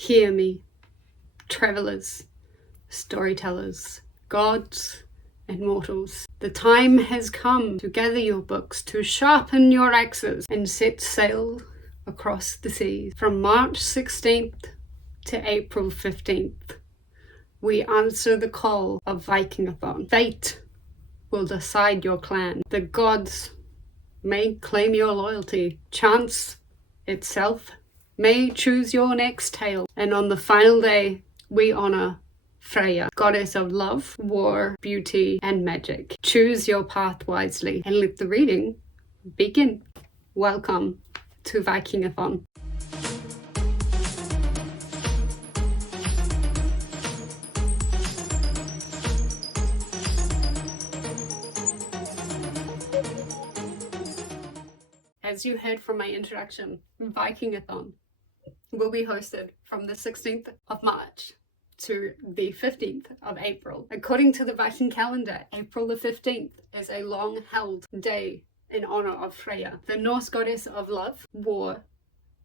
Hear me, travellers, storytellers, gods and mortals. The time has come to gather your books, to sharpen your axes, and set sail across the seas. From March 16th to April 15th, we answer the call of Vikingathon. Fate will decide your clan. The gods may claim your loyalty. Chance itself may choose your next tale. And on the final day, we honor Freya, goddess of love, war, beauty, and magic. Choose your path wisely and let the reading begin. Welcome to Vikingathon. As you heard from my introduction, Vikingathon will be hosted from the 16th of March to the 15th of April. According to the Viking calendar, April the 15th is a long-held day in honor of Freya, the Norse goddess of love, war,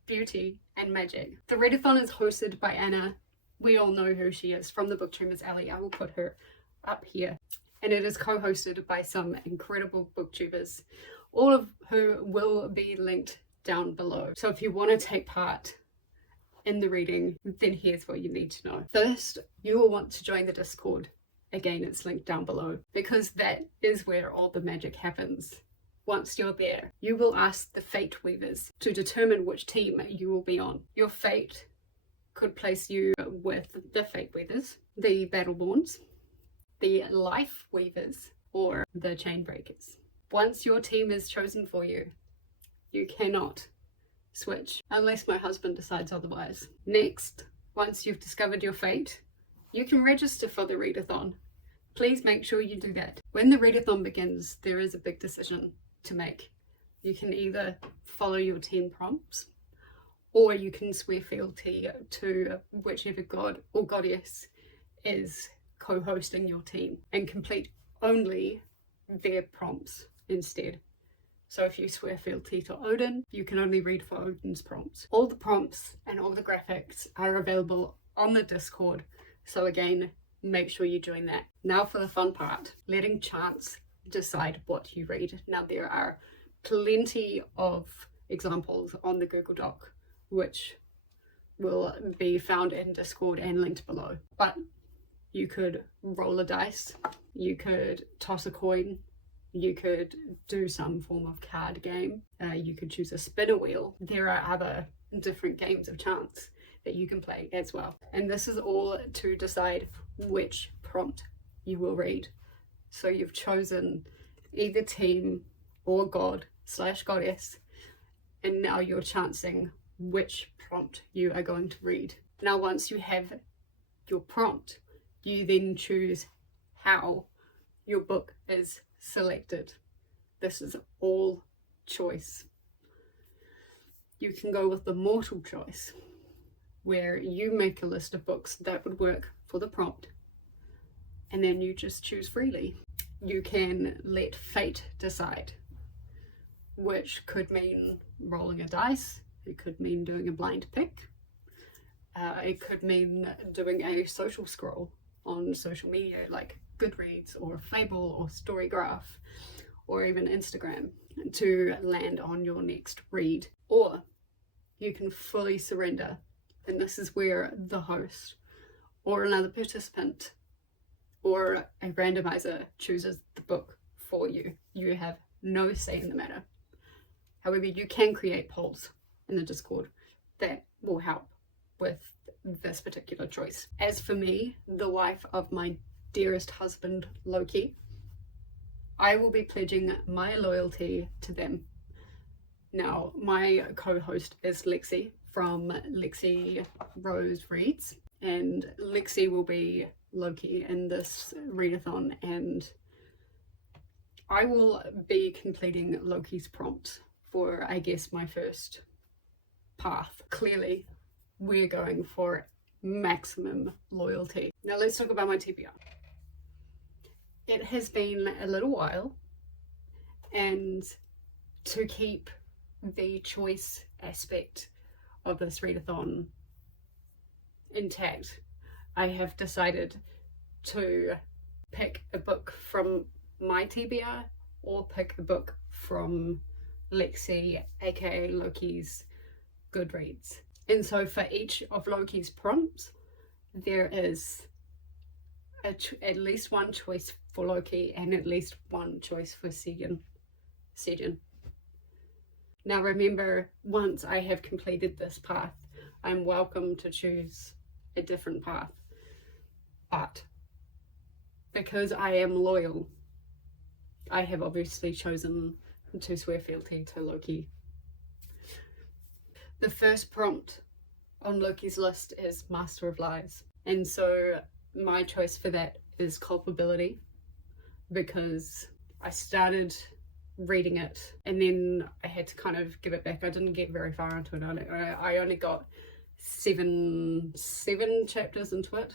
beauty, and magic. The Readathon is hosted by Anna. We all know who she is from the Booktubers Alley. I will put her up here. And it is co-hosted by some incredible booktubers, all of who will be linked down below. So if you want to take part in the reading, then here's what you need to know. First, you will want to join the Discord. Again, it's linked down below, because that is where all the magic happens. Once you're there, you will ask the Fate Weavers to determine which team you will be on. Your fate could place you with the Fate Weavers, the Battleborns, the Life Weavers, or the Chainbreakers. Once your team is chosen for you, you cannot switch unless my husband decides otherwise. Next, once you've discovered your fate, you can register for the Readathon. Please make sure you do that. When the Readathon begins, there is a big decision to make. You can either follow your team prompts, or you can swear fealty to whichever god or goddess is co-hosting your team and complete only their prompts instead. So if you swear fealty to Odin, you can only read for Odin's prompts. All the prompts and all the graphics are available on the Discord. So again, make sure you join that. Now for the fun part, letting chance decide what you read. Now there are plenty of examples on the Google Doc, which will be found in Discord and linked below. But you could roll a dice, you could toss a coin, you could do some form of card game, you could choose a spinner wheel. There are other different games of chance that you can play as well. And this is all to decide which prompt you will read. So you've chosen either team or god/goddess, and now you're chancing which prompt you are going to read. Now once you have your prompt, you then choose how your book is selected. This is all choice. You can go with the mortal choice, where you make a list of books that would work for the prompt, and then you just choose freely. You can let fate decide, which could mean rolling a dice, it could mean doing a blind pick, it could mean doing a social scroll on social media like Goodreads or Fable or Storygraph or even Instagram to land on your next read. Or you can fully surrender, and this is where the host or another participant or a randomizer chooses the book for you. You have no say in the matter. However, you can create polls in the Discord that will help with this particular choice. As for me, the wife of my dearest husband, Loki, I will be pledging my loyalty to them. Now, my co-host is Lexi from Lexi Rose Reads, and Lexi will be Loki in this readathon, and I will be completing Loki's prompt for, I guess, my first path. Clearly, we're going for maximum loyalty. Now let's talk about my TBR. It has been a little while, and to keep the choice aspect of this readathon intact, I have decided to pick a book from my TBR or pick a book from Lexi, aka Loki's Goodreads. And so for each of Loki's prompts, there is at least one choice for Loki and at least one choice for Sigyn. Now remember, once I have completed this path, I'm welcome to choose a different path. But because I am loyal, I have obviously chosen to swear fealty to Loki. The first prompt on Loki's list is Master of Lies. And so my choice for that is culpability, because I started reading it and then I had to kind of give it back. I didn't get very far into it. I only got seven chapters into it,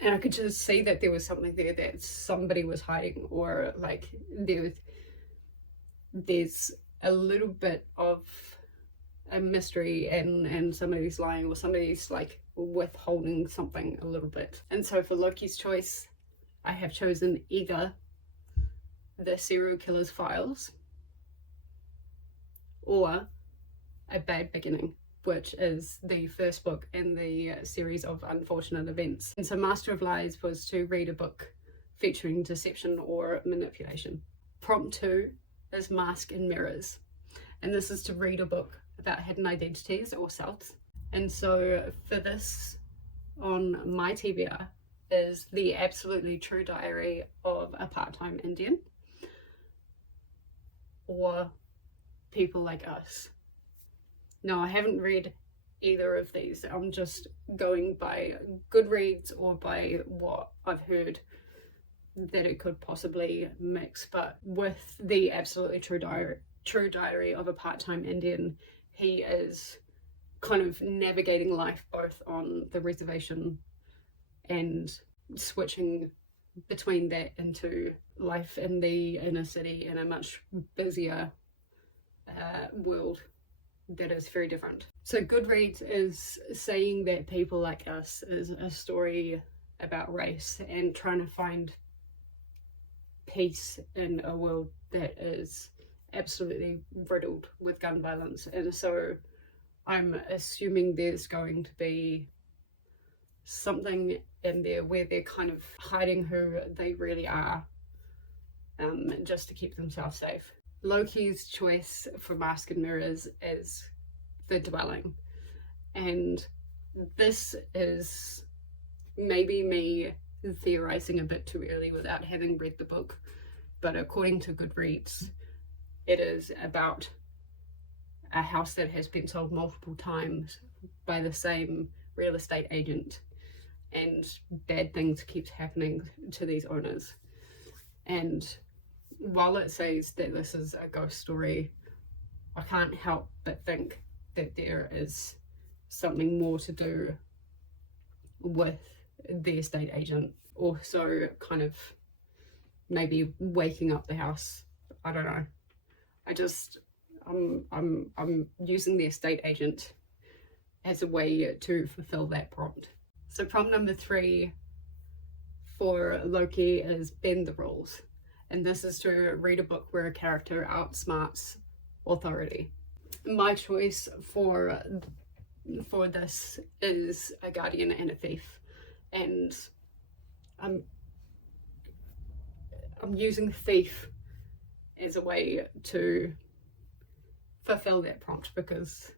and I could just see that there was something there that somebody was hiding, or like there's a little bit of a mystery and somebody's lying, or somebody's like withholding something a little bit. And so for Loki's choice, I have chosen either the Serial Killer's Files or A Bad Beginning, which is the first book in the series of unfortunate events. And so Master of Lies was to read a book featuring deception or manipulation. Prompt 2 is Mask and Mirrors, and this is to read a book about hidden identities or selves. And so for this, on my TBR, is The Absolutely True Diary of a Part-Time Indian, or People Like Us. Now, I haven't read either of these. I'm just going by Goodreads or by what I've heard that it could possibly mix. But with The Absolutely True Diary of a Part-Time Indian, he is kind of navigating life both on the reservation and switching between that into life in the inner city in a much busier world that is very different. So Goodreads is saying that People Like Us is a story about race and trying to find peace in a world that is absolutely riddled with gun violence. And so I'm assuming there's going to be something in there where they're kind of hiding who they really are, just to keep themselves safe. Loki's choice for Mask and Mirrors is The Dwelling, and this is maybe me theorizing a bit too early without having read the book, but according to Goodreads, it is about a house that has been sold multiple times by the same real estate agent, and bad things keeps happening to these owners. And while it says that this is a ghost story, I can't help but think that there is something more to do with the estate agent, also kind of maybe waking up the house. I don't know. I'm using the estate agent as a way to fulfill that prompt. So prompt number 3 for Loki is Bend the Rules. And this is to read a book where a character outsmarts authority. My choice for this is A Guardian and a Thief. And I'm using Thief as a way to fulfill that prompt, because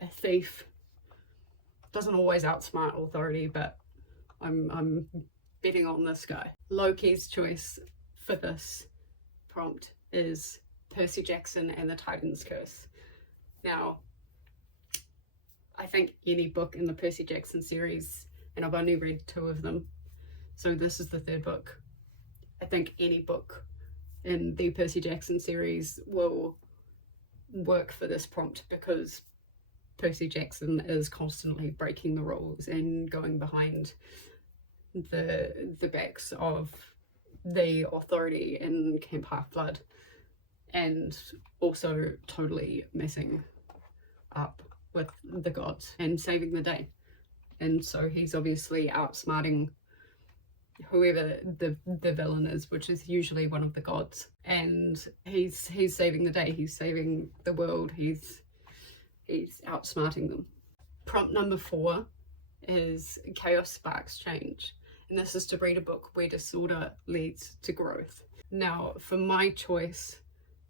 a thief doesn't always outsmart authority, but I'm betting on this guy. Loki's choice for this prompt is Percy Jackson and the Titan's Curse. Now, I think any book in the Percy Jackson series, and I've only read 2 of them, so this is the 3rd book, I think any book in the Percy Jackson series will work for this prompt, because Percy Jackson is constantly breaking the rules and going behind the backs of the authority in Camp Half-Blood, and also totally messing up with the gods and saving the day. and so he's obviously outsmarting whoever the villain is, which is usually one of the gods, and he's saving the day, he's saving the world, he's outsmarting them. Prompt number 4 is chaos sparks change, and this is to read a book where disorder leads to growth. Now for my choice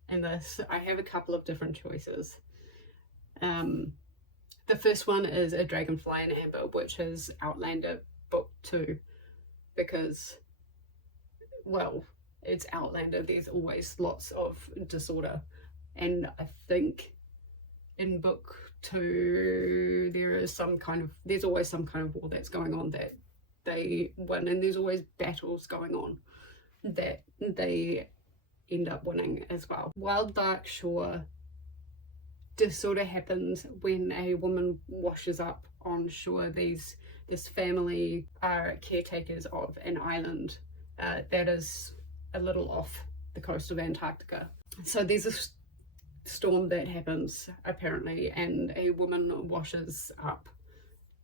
in this, I have a couple of different choices. The first one is A Dragonfly in Amber, which is Outlander book 2, because, well, it's Outlander, there's always lots of disorder, and I think in book 2 there's always some kind of war that's going on that they win, and there's always battles going on that they end up winning as well. Wild Dark Shore, disorder happens when a woman washes up on shore. This family are caretakers of an island that is a little off the coast of Antarctica. So there's a storm that happens apparently, and a woman washes up,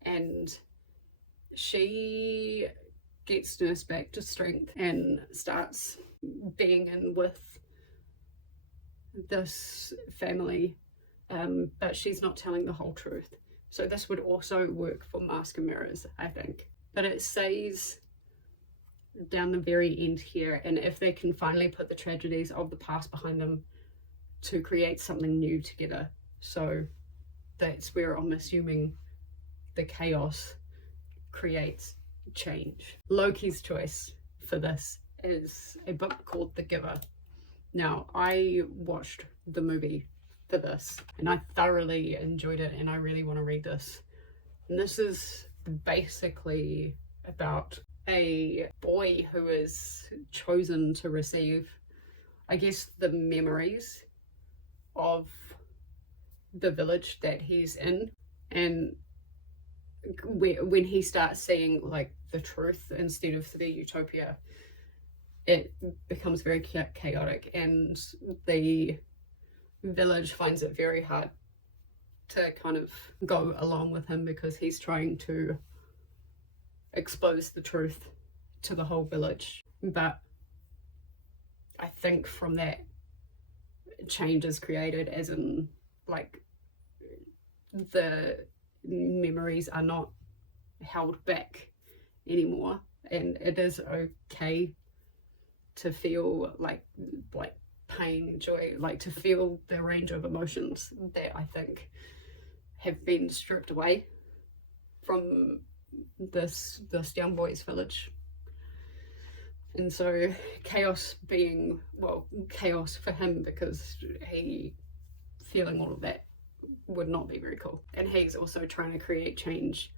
and she gets nursed back to strength and starts being in with this family, but she's not telling the whole truth. So this would also work for Mask and Mirrors, I think. But it says down the very end here, and if they can finally put the tragedies of the past behind them to create something new together. So that's where I'm assuming the chaos creates change. Loki's choice for this is a book called The Giver. Now, I watched the movie for this and I thoroughly enjoyed it, and I really want to read this. And this is basically about a boy who is chosen to receive, I guess, the memories of the village that he's in, and when he starts seeing like the truth instead of the utopia, it becomes very chaotic, and the village finds it very hard to kind of go along with him because he's trying to expose the truth to the whole village. But I think from that, change is created, as in like the memories are not held back anymore, and it is okay to feel like pain, joy, like to feel the range of emotions that I think have been stripped away from this young boy's village. And so chaos being, well, chaos for him, because he feeling all of that would not be very cool. And he's also trying to create change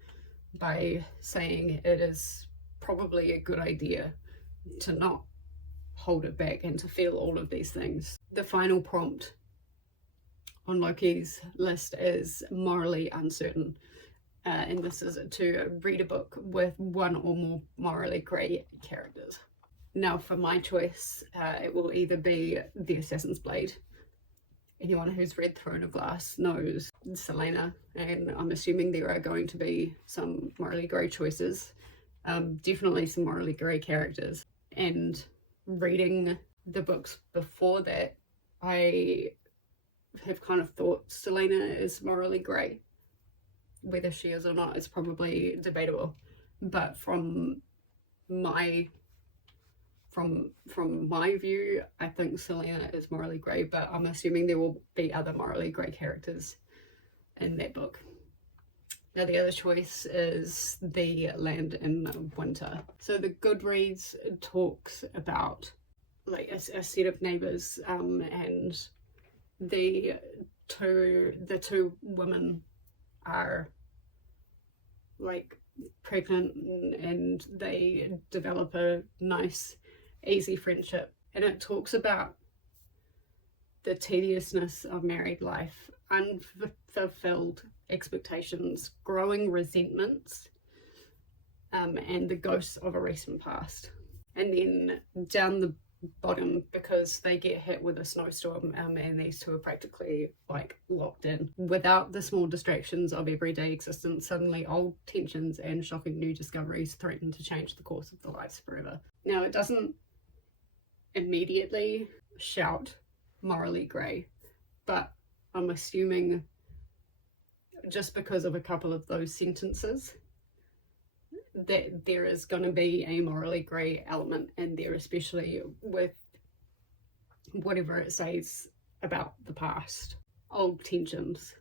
by saying it is probably a good idea to not hold it back and to feel all of these things. The final prompt on Loki's list is morally uncertain, and this is to read a book with one or more morally grey characters. Now for my choice, it will either be The Assassin's Blade. Anyone who's read Throne of Glass knows Selena, and I'm assuming there are going to be some morally grey choices, definitely some morally grey characters. And reading the books before that, I have kind of thought Selena is morally grey. Whether she is or not is probably debatable, but from my view, I think Selena is morally grey, but I'm assuming there will be other morally grey characters in that book. Now the other choice is The Land in Winter. So the Goodreads talks about like a set of neighbours, and the two women are like pregnant, and they develop a nice easy friendship, and it talks about the tediousness of married life, unfulfilled expectations, growing resentments, and the ghosts of a recent past. And then down the bottom because they get hit with a snowstorm, and these two are practically like locked in. Without the small distractions of everyday existence, suddenly old tensions and shocking new discoveries threaten to change the course of their lives forever. Now, it doesn't immediately shout morally grey, but I'm assuming just because of a couple of those sentences that there is going to be a morally grey element in there, especially with whatever it says about the past, old tensions.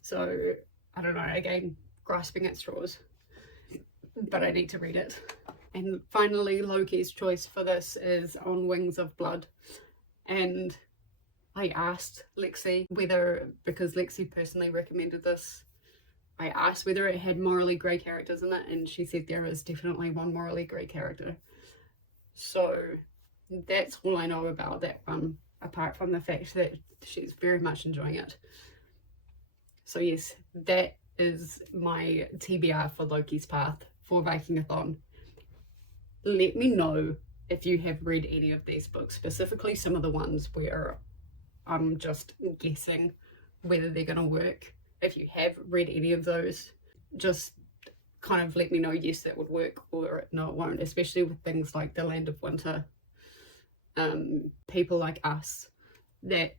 So I don't know, again, grasping at straws, but I need to read it. And finally, Loki's choice for this is On Wings of Blood. And I asked Lexi whether, because Lexi personally recommended this, I asked whether it had morally grey characters in it, and she said there is definitely one morally grey character. So that's all I know about that one, apart from the fact that she's very much enjoying it. So yes, that is my TBR for Loki's Path for Vikingathon. Let me know if you have read any of these books, specifically some of the ones where I'm just guessing whether they're going to work. If you have read any of those, just kind of let me know, yes, that would work, or no, it won't, especially with things like The Land of Winter, People Like Us, that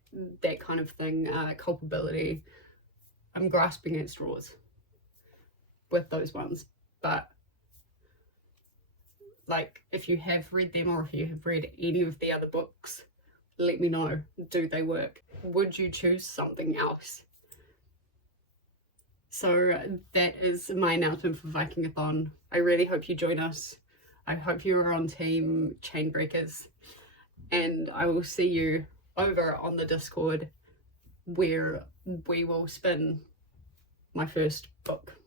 kind of thing, Culpability. I'm grasping at straws with those ones, but like, if you have read them or if you have read any of the other books, let me know. Do they work? Would you choose something else? So that is my announcement for Vikingathon. I really hope you join us. I hope you are on team Chainbreakers, and I will see you over on the Discord where we will spin my first book.